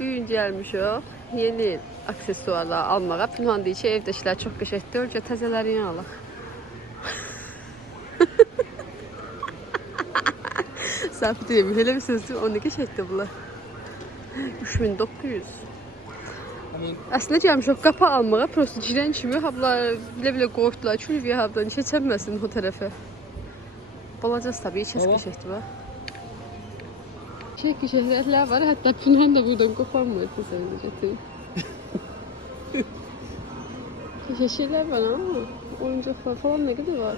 Bu gün gəlmişik yeni aksesuarlar almağa. Pünhan deyir ki, evdəkilər çox qəşəngdir, öncə təzələrini alaq. Səhv deyim, elə bir sözdür, o nə qəşəngdir bunlar. 3900. Əslində gəlmişik qapı almağa, prosta girən kimi hablar bilə-bilə qorxdular ki, Olivia habdan keçənməsin o tərəfə. Balacası tabii, heç Baba. qəşəngdir bax. Şey şehirler var hatta Pünhan da buradan koparmıyor söyleyecektim. Şey şeyler var ama oyuncaklar falan ne kadar var.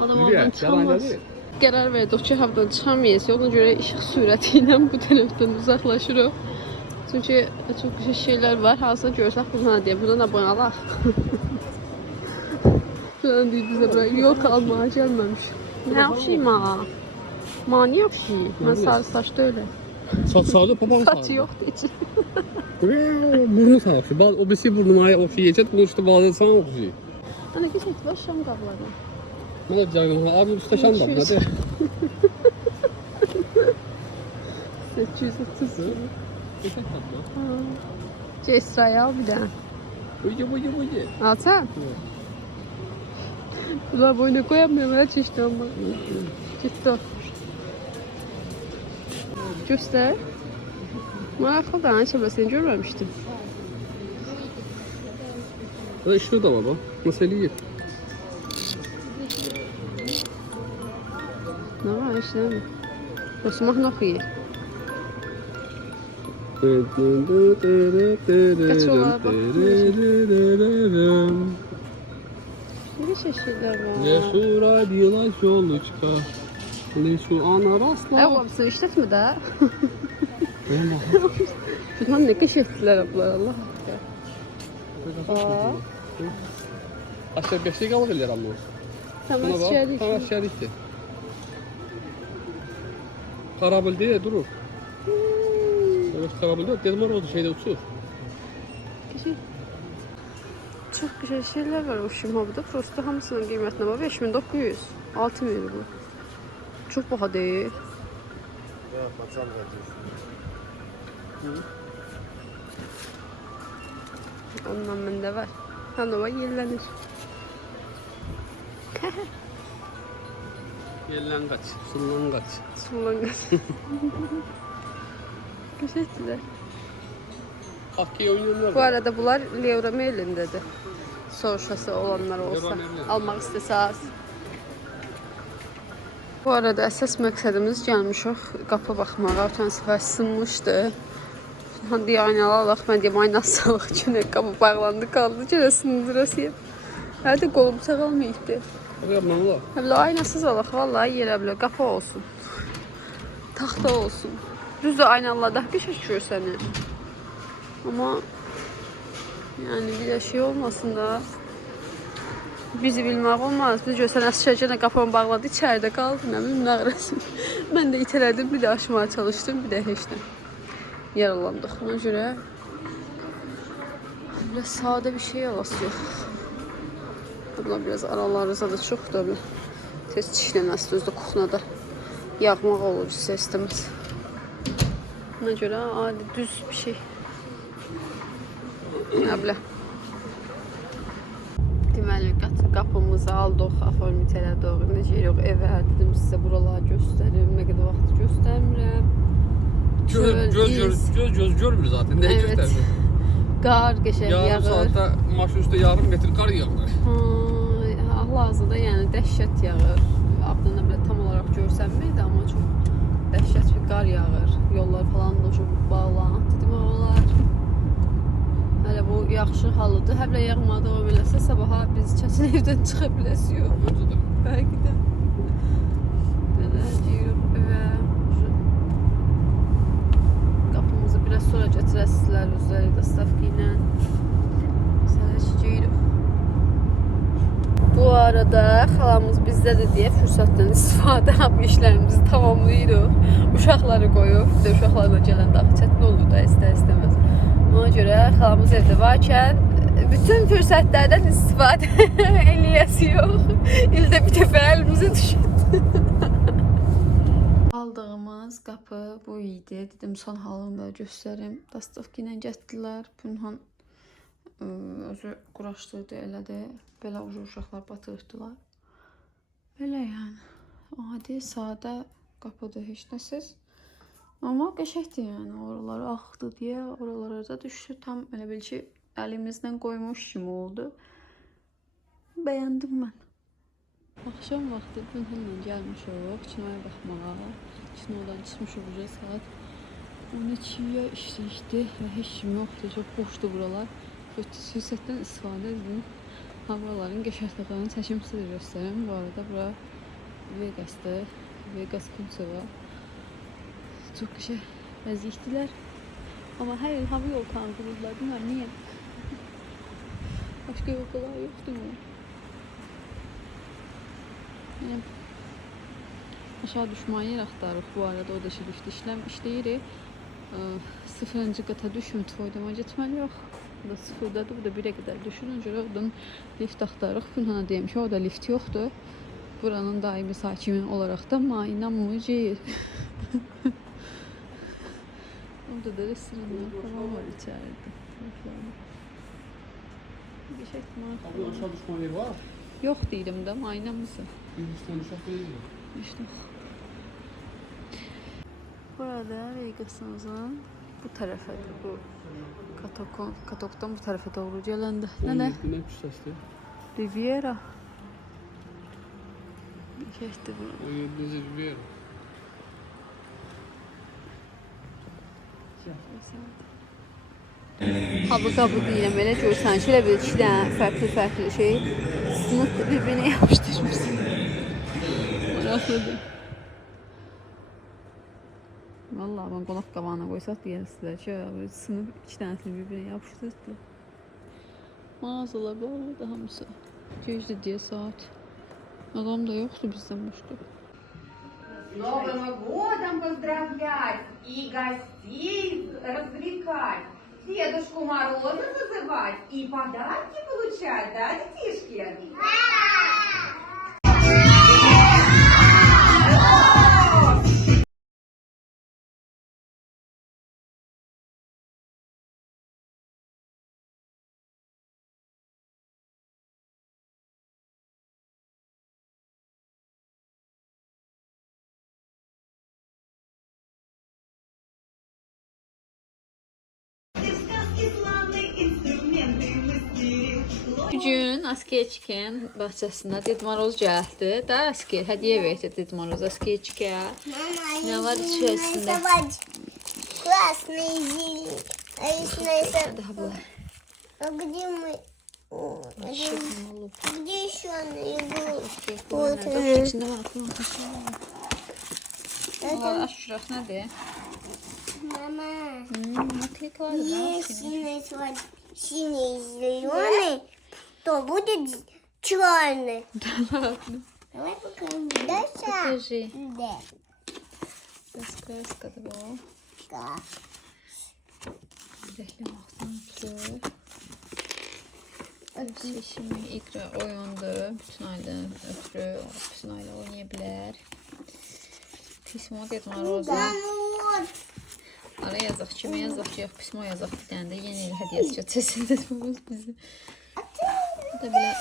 Adam oradan çıkamaz. Qərar verdik ki, havadan çıxamayız. Ona görə işıq sürəti ilə bu tərəfdən uzaqlaşırıq. Çünki çox güzel şeyler var. Hansına görsək Pünhan deyə buradan abunə alaq. Pünhan deyir bizə bura yok almağa gəlməmiş. Ne yapayım ha? Ma ne yapayım? Ben sarı saçta öyle. Saç sağlı papağan Saçı sağlı. yok için. Burnu sağlıklı. Bal, o birisi burnuma o şey yiyecek, bunu işte bazı sana okuyor. Ana geçet var şam kabları. Bana canım, abi usta şam. Görüşürüz. Hadi. 830 kilo. Geçek tatlı. Cesra'yı al bir daha. Buydu buydu buydu. Al sen. Bunlar boyuna koyamıyorum her çeşit ama. Ciddi. Göster. Maraqlı da Ayşe ben seni görmemiştim. Hadi şurada baba. Meseleyi. Ne var işte mi? Osman Nokuyi. Ne çeşitler var? Ne şura bir yolçka. Ne Ev babası işletme de. Bunlar ne keşfettiler ablar Allah aşkına. Aa. Aşağı beşe kalabilir ama. Tamam Buna bak. aşağıda Tam iki. aşağı gitti. Karabıl diye durur. Evet karabıl değil. Dedim orada şeyde uçur. Güzel. Çok güzel şeyler var o Şimhob'da. Prosta hamısının qiymətine var. 5900. 6000 euro bu. Çok baha değil. Ondan məndə var. Həm də var yerlənir. Yellen kaç. Sullan kaç. Sullanqaz. Güzeldir. Hakkı oynuyorlar. Bu arada bunlar Leora Merlin'dedir. Soruşası olanlar olsa. Leroy Merlin. Bu arada əsas məqsədimiz gəlmişik qapı baxmağa. Ötən səfər sınmışdı. Hadi aynalı alaq. Mən deyim aynası alaq. Çünki qapı bağlandı qaldı. Gələ sındırasıyım. Hədə qolum sağalmayıbdı. Hələ aynasız alaq. Vallahi yerə bilər. Qapı olsun. Taxta olsun. Düzdür aynalar daha bir şey səni. Ama yani bir de şey olmasın da bizi bilmək olmaz. Biz görsən əsgərcənə qapımı bağladı, içəridə qaldı, nə bilim nə qarasın. Mən də itələdim, bir də aşmağa çalışdım, bir də heç nə. Yaralandıq. Ona görə biraz sadə bir şey alası yox. Bunlar biraz aralarınızda da çox da bir tez çişləməsi özdə kuxuna da yağmaq olur sizə istəməz. Ona görə adi düz bir şey. Nə bilə. Deməli qat- qapımızı aldıq Aformitələ doğru. Necə yox evə dedim sizə buraları göstərim. Nə qədər vaxt göstərmirəm. Göz, göz, göz, göz, göz görmür zaten. Ne Evet. göstermiyor? Qar qəşəng Yarım yağır. saatte maşın üstü yarım metre kar yağar. Ha, hal-hazırda yəni dəhşət yağır. Abdana belə tam olaraq görsənməydi, amma çox dəhşət bir qar yağır. Yollar falan da çox bağlantı demək olar. Hələ bu yaxşı halıdır. Hələ yağmadı o beləsə sabaha biz çətin evdən çıxa de. Belki de. Belə. Qapımızı biraz sonra gətirəsizlər üzəri dastavka ilə. Sələşəcəyik. Bu arada xalamız bizdədir deyə fürsətdən istifadə edib işlərimizi tamamlayırıq. Uşaqları qoyub, bir də uşaqlarla gələn daha çətin olur da istər-istəməz. Ona görə xalamız evdə varkən bütün fürsətlərdən istifadə eləyəsi yox. İldə bir dəfə əlimizə düşür. Aldığımız qapı bu idi. Dedim son halını da göstərim. Dastavki ilə getdilər. Pünhan ə, özü quraşdırdı, elədi. Belə uşaqlar batırdılar. Belə yəni. Adi, sadə qapıdır, heç nəsiz. Amma qəşəngdir yəni. Oralar axdı deyə oralara da düşdü. Tam elə bil ki, əlimizlə qoymuş kimi oldu. Bəyəndim mən. Axşam vaxtı Pünhanla gəlmişik kinoya baxmağa. Kinodan çıxmışıq uca saat 12-yə işləyikdi və heç kim yoxdur. Çox boşdur buralar. Fürsətdən istifadə edin. Havaların qəşəngliklərini çəkim sizə göstərim. Bu arada bura Vegas'dır. Vegas Kunsova. Çok şey vəziyyətdilər. Amma hər il hava yol kanunu qururlar. Bilməm niyə. Başqa yollar yoxdur mu? Yəni aşağı düşməyə yer axtarırıq bu arada o da şirifdə işləm işləyirik. Ə, Sıfırıncı qata düşmür toydama getməli yox. Bu da sıfırdadır, bu da birə qədər düşürün görə oradan lift axtarırıq. Günhana demiş, orada lift yoxdur. Buranın daimi sakini olarak da Maina Muci. Orada da restoranlar falan var içeride. Bir şey. Yok değilim de Maina mısın? İşte. Burada Vegas'ımızın bu tarafıdır bu. Katokon, katoktan bu tarafa doğru gelendi. Ne ne? Günden kuş sesli. Riviera. Geçti bu. 17. Riviera. Qabı qabı deyirəm, elə görsən ki, elə bir iki dənə fərqli-fərqli şey sınıq bir-birinə yapışdırmışsın. Maraqlıdır. Vallahi ben qonaq qabağına qoysaq deyərsizlər ki, böyle sınıb iki dənəsini bir-birinə yapışdırdı. Mağazalar bağlıdır hamısı. Gecdir deyə saat. Adam da yoxdur bizdən başqa. С Новым годом поздравлять и гостей развлекать, Дедушку Мороза зазывать и подарки получать, да, детишки? Bugün Askeçken bahçesinde Didmaroz gəldi. Da Asker hediye verdi Didmaroz Askeçkə. Ne var içerisinde? Классный зелень. А если это... Daha bu. А где мы? О, где, Şirin olub. где еще она игру? Вот. Вот. İçində var. Valla aşıraq nədir? Мама, Hmm, naklikalar da. если назвать синий и зеленый, то будет черный. Давай покажем. Дальше. Покажи. Да. Başka başka da bu. Да. Reklamaqdan ötürü. Seçimi iqra oyundur. Bütün aydan ötürü bütün ayla oynaya bilər. Pismo Didmar Да Roza. ну вот. Ara yazaq, kimə yazaq ki, yox, pismo yazaq bir dənə də yeni il hədiyyəsi götürsün Didmarımız bizi. da bile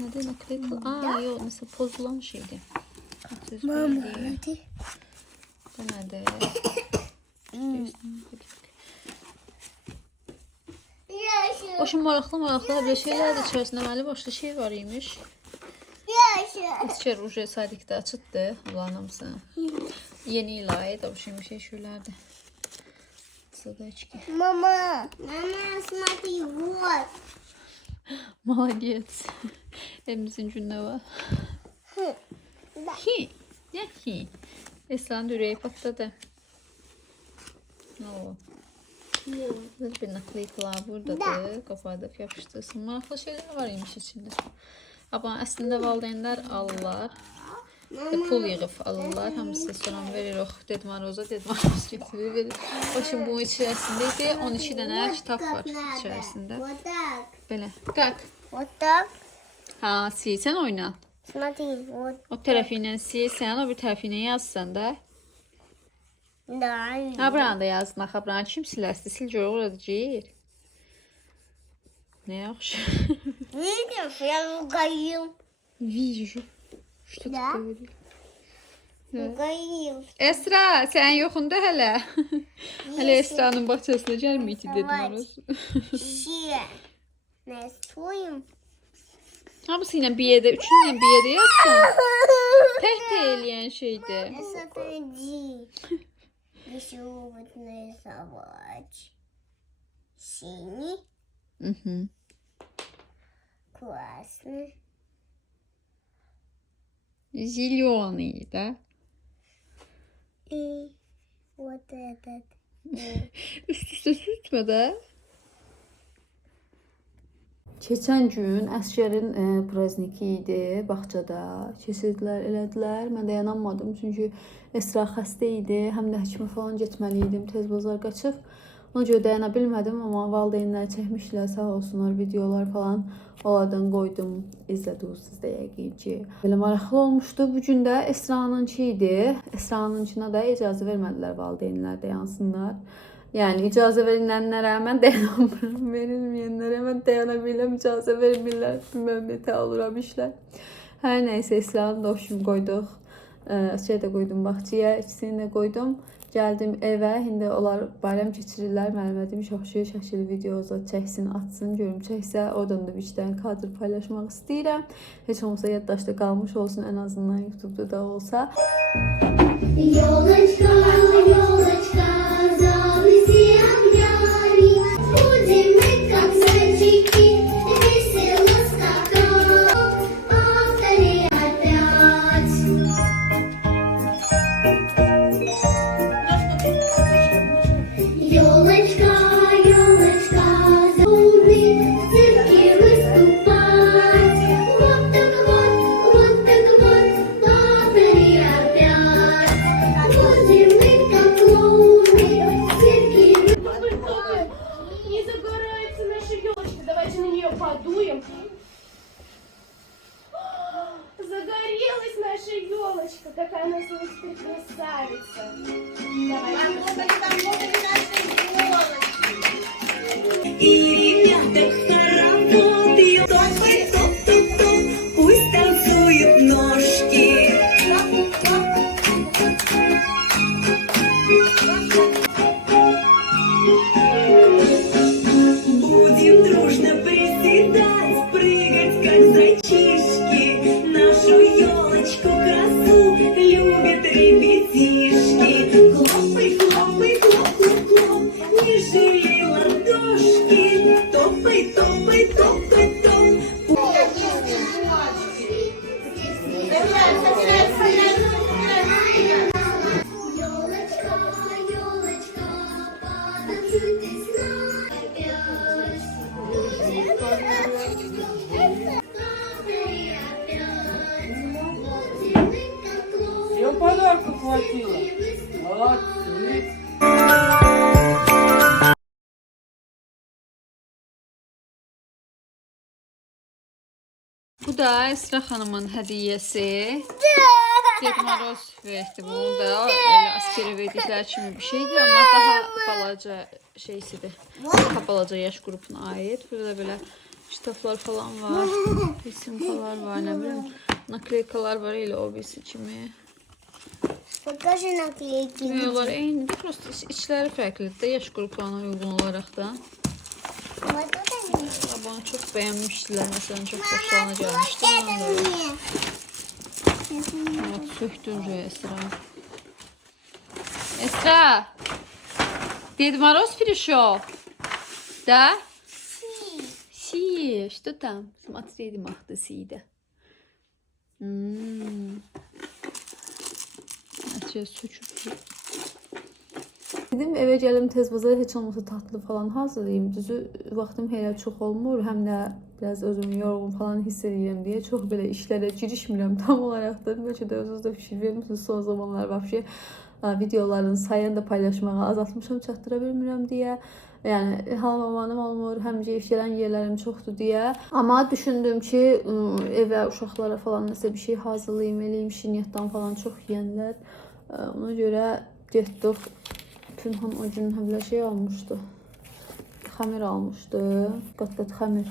nedeni kırıklı. Aa yok mesela pozulan şeydi. Söz Mama hadi. Demedi. Hmm. O şimdi maraqlı maraqlı bir şeyler de içerisinde məli başlı şey var imiş. İçer ucu sadikdə açıqdı. Ulanımsa. Hmm. Yeni ilə aid o şimdi şey şöylərdir. Sıda şey içki. Mama, mama, it's not the Elimizin cünne var. Хм. Да. Hi. Ya hi. Eslan yüreği patladı. Oo. Burada bir nakliyatlar buradadır. Kapadıb yapışdırsın. Maraqlı şeyler var imiş içində. Amma əslində valideynlər alırlar. Və pul yığıb alırlar. Hamısı sonra veririk Dedmaroza. Dedmaroz getirir verir. O şimdi bunun içərisində idi 12 dənə kitab var içərisində. Вот так. Belə. Qalk. Вот так. Ha, sil. Sən oyna. Смотри, вот. O tərəfi ilə sil, sən o bir tərəfi ilə yaz sən də. Да. Ha buranı da yazdın axı. Buranı kim silərsə sil gör orada deyir. Nə yaxşı. Видишь, я угорел. Вижу. Что Да? ты говоришь? Да. Угорел. Esra, sən yoxunda hələ. hələ Esra'nın bağçasına gəlməyəcək dedim Давай. orası. Все. Нарисуем. Hamısı ilə bir yerdə, üçünü ilə bir yerdə yazsan. Tək də eləyən şeydir. Смотри. Еще вот нарисовать. Синий. Mhm. Красный. Zilyoný da. И вот этот. Üst üstə sürtmə də. Keçən gün əsgərin e, prazniki idi bağçada. Keçirdilər, elədilər. Mən də yanamadım çünki Esra xəstə idi. Həm də həkimə falan getməli idim. Tez bazar qaçıb. Ona görə dayana bilmədim, amma valideynlər çəkmişlər, sağ olsunlar, videolar falan. Onlardan qoydum, izlədiniz siz də yəqin ki. Belə maraqlı olmuşdu. Bu gün də Esra'nınki idi. Esra'nınçına da icazə vermədilər valideynlər də yansınlar. Yəni icazə verilənlərə mən dayanamıram, verilməyənlərə mən dayana bilirəm, icazə vermirlər. Bilməm nə olur bu işlər. Hər nəysə Esra'nı da gün qoyduq. Şey də qoydum bağçaya, ikisini də qoydum. Gəldim evə, indi onlar bayram keçirirlər. Müəllimə demiş, yaxşı şəkil videosu çəksin, atsın, görüm çəksə, oradan da bir iki dənə kadr paylaşmaq istəyirəm. Heç olmasa yaddaşda qalmış olsun, ən azından YouTube-da da olsa. Yolun da Esra xanımın hədiyyəsi. Ded Moroz verdi bunu da. Elə askeri verdikləri kimi bir şeydir, amma daha balaca şeysidir. Daha balaca yaş qrupuna aid. Burada belə kitablar falan var. Resimkalar var, nə bilim. Nakleykalar var elə o birisi kimi. Покажи наклейки. Dünyalar eynidir, prosta iç- içləri fərqlidir də yaş qruplarına uyğun olaraq da. Вот это мне. Bunu çox bəyənmişdilər, məsələn, çox xoşlarına gəlmişdi. Вот Ondan da это öyle. мне. Evet, söktürür Esra. Esra! Дед Мороз пришел. Да? Си, что там? Смотри, Махта Сида. М. Açıyor suçu. Dedim evə gəlim tez bazar heç olmasa tatlı falan hazırlayayım. Düzü vaxtım hələ çox olmur, həm də biraz özümü yorğun falan hiss edirəm deyə çox belə işlərə girişmirəm tam olaraq da. Bəlkə də özünüz də fikir vermisiniz son zamanlar vəbşə videoların sayını da paylaşmağa azaltmışam, çatdıra bilmirəm deyə. Yəni hal amanım olmur, həmcə işləyən yerlərim çoxdur deyə. Amma düşündüm ki, ıı, evə uşaqlara falan nəsə bir şey hazırlayım, eləyim, şirniyyatdan falan çox yeyənlər. Ə, Ona görə getdik Pünhan o gün həvlə şey almışdı. Xəmir almışdı. Qat-qat xəmir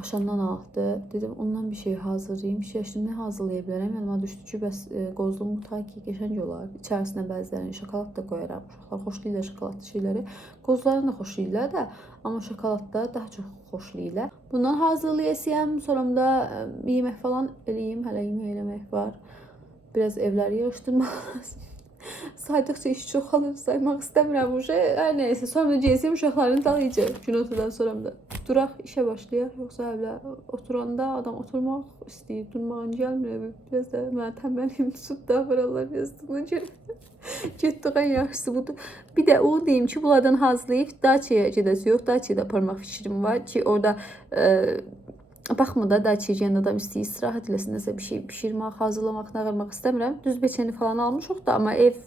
aşamdan aldı. Dedim ondan bir şey hazırlayayım. Fikirləşdim nə hazırlaya bilərəm. Yanıma düşdü ki, bəs e, qozlu yumurta ki, qəşəng olar. İçərisinə bəzilərini şokolad da qoyaram. Uşaqlar xoşlayırlar şokoladlı şeyləri. Qozların da xoşlayırlar da, amma şokoladda daha çox xoşlayırlar. Bundan hazırlayasıyam. Sonra da e, yemək falan eləyim. Hələ yemək eləmək var. Biraz evləri yığışdırmaq lazım. Saydıqca iş çoxalır, saymaq istəmirəm uje. Hər nəysə, sonra da GSM uşaqlarını dalıyıcı günortadan sonra da. Duraq işə başlayaq, yoxsa hələ oturanda adam oturmaq istəyir, durmağın gəlmir. Biraz da mən tənbəliyim, tutub da buralar yazdığına görə. Getdiğin yaxşısı budur. Bir də o deyim ki, bunlardan hazırlayıb Daçaya gedəsi yox, Daçaya da aparmaq fikrim var ki, orada e, Baxma da Daçaya gələn adam istəyir istirahət eləsin, nəsə bir şey bişirmək, hazırlamaq, nağırmaq istəmirəm. Düz beçəni falan almışıq da, amma ev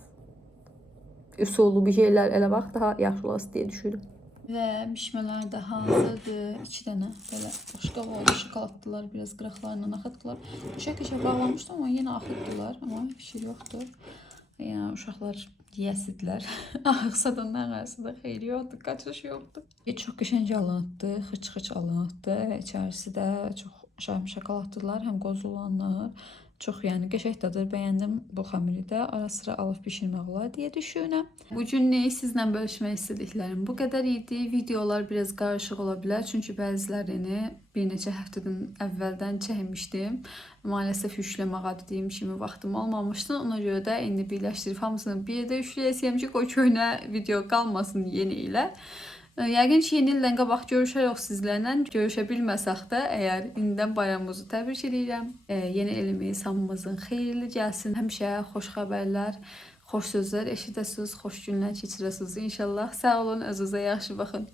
üsulu bir şeylər elə bax daha yaxşı olar deyə düşünürəm. Və bişmələr də hazırdır. 2 dənə belə boşqab oldu, şokoladdılar, biraz qıraqlarından axıtdılar. Köşə-köşə bağlamışdım, amma yenə axıtdılar, amma fikir yoxdur. Yəni uşaqlar yeyəsidilər. Ağsa da nə ağası da xeyri yoxdur, qaçış yoxdur. E, çox qəşəng alınıbdı, xıç-xıç alınıbdı. İçərisi də çox şam şokoladdılar, həm qozulanlar. Çox yəni qəşəng dadır, bəyəndim bu xəmiri də. Ara sıra alıb bişirmək olar deyə düşünürəm. Bu gün nəyi sizlə bölüşmək istədiklərim bu qədər idi. Videolar biraz qarışıq ola bilər, çünki bəzilərini bir neçə həftədən əvvəldən çəkmişdim. Maalesef yükləmək adədiyim kimi vaxtım olmamışdı. Ona görə də indi birləşdirib hamısını bir yerdə yükləyəcəyəm ki, qoy köhnə video qalmasın yeni ilə. Ə, Yəqin ki, yeni ildən qabaq görüşərək sizlərlə. Görüşə bilməsək də, əgər indidən bayramımızı təbrik edirəm. Ə, Yeni ilimiz hamımızın xeyirli gəlsin. Həmişə xoş xəbərlər, xoş sözlər eşidəsiniz, xoş günlər keçirəsiniz inşallah. Sağ olun, özünüzə yaxşı baxın.